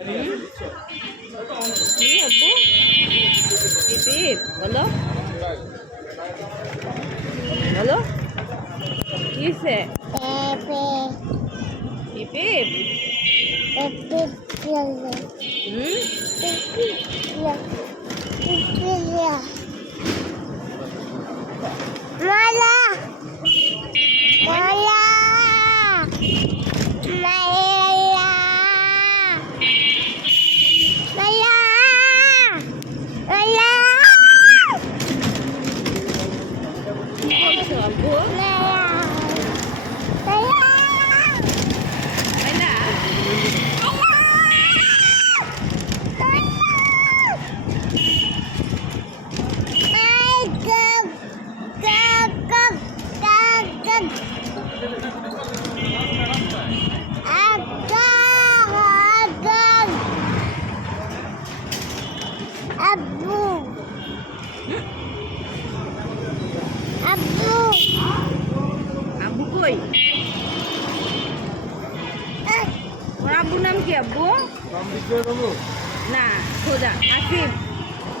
কি আব্বু? পিপ বলো বলো কি হয়েছে? পিপ আব্বু আব্বু কই? ওর আব্বুর নাম কি আব্বু? না খোদা আসিফ।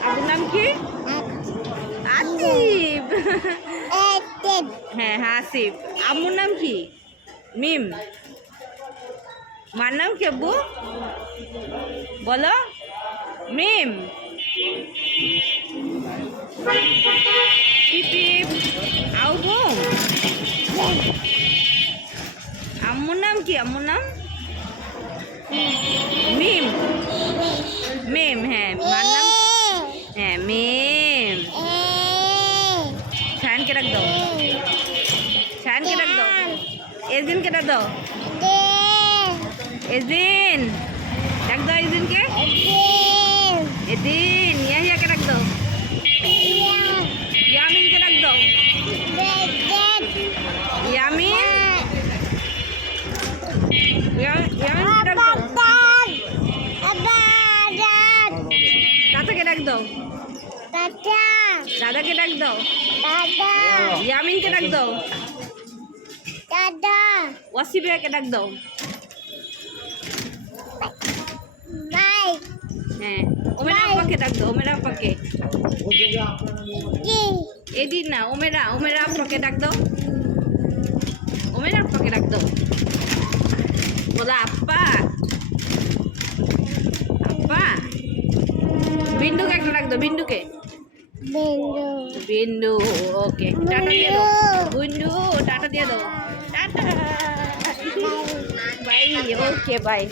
আব্বুর নাম কি? আসিফ। হ্যাঁ আসিফ। আম্মুর নাম কি? মিম। মার নাম কি আব্বু? বলো মিম। পিপ আউ বোম। আম্মুর নাম কি? আম্মুর নাম মিম। মিম হ্যাঁ। মার নাম হ্যাঁ মিম। শাহানকে ডাক দাও। শাহানকে ডাক দাও। এজিনকে ডাক দাও। এজিন ডাক দাও। এজিনকে এজিন। ইয়াহিয়াকে ডাক দাও। ইয়ামিনকে ডাক দাও। ইয়ামিন ইয়ামিনকে ডাক দাও। তাতাকে ডাক দাও। দাদাকে ডাক দাও। ইয়ামিনকে ডাক দাও। ওয়াসিফাকে ডাক দাও। হ্যাঁ ওমেরা আপাকে ডাক দাও। ওমেরা আপাকে এদিন না ওমেরা আপাকে ডাক দাও। ওমেরা আপাকে ডাক দাও। বলো আপ্পা আপ্পা। বিন্দুকে একটা ডাক দাও। বিন্দুকে বিন্দু। ওকে টাটা দিয়ে দাও। বিন্দু টাটা দিয়ে দাও। Tata bye. Okay bye.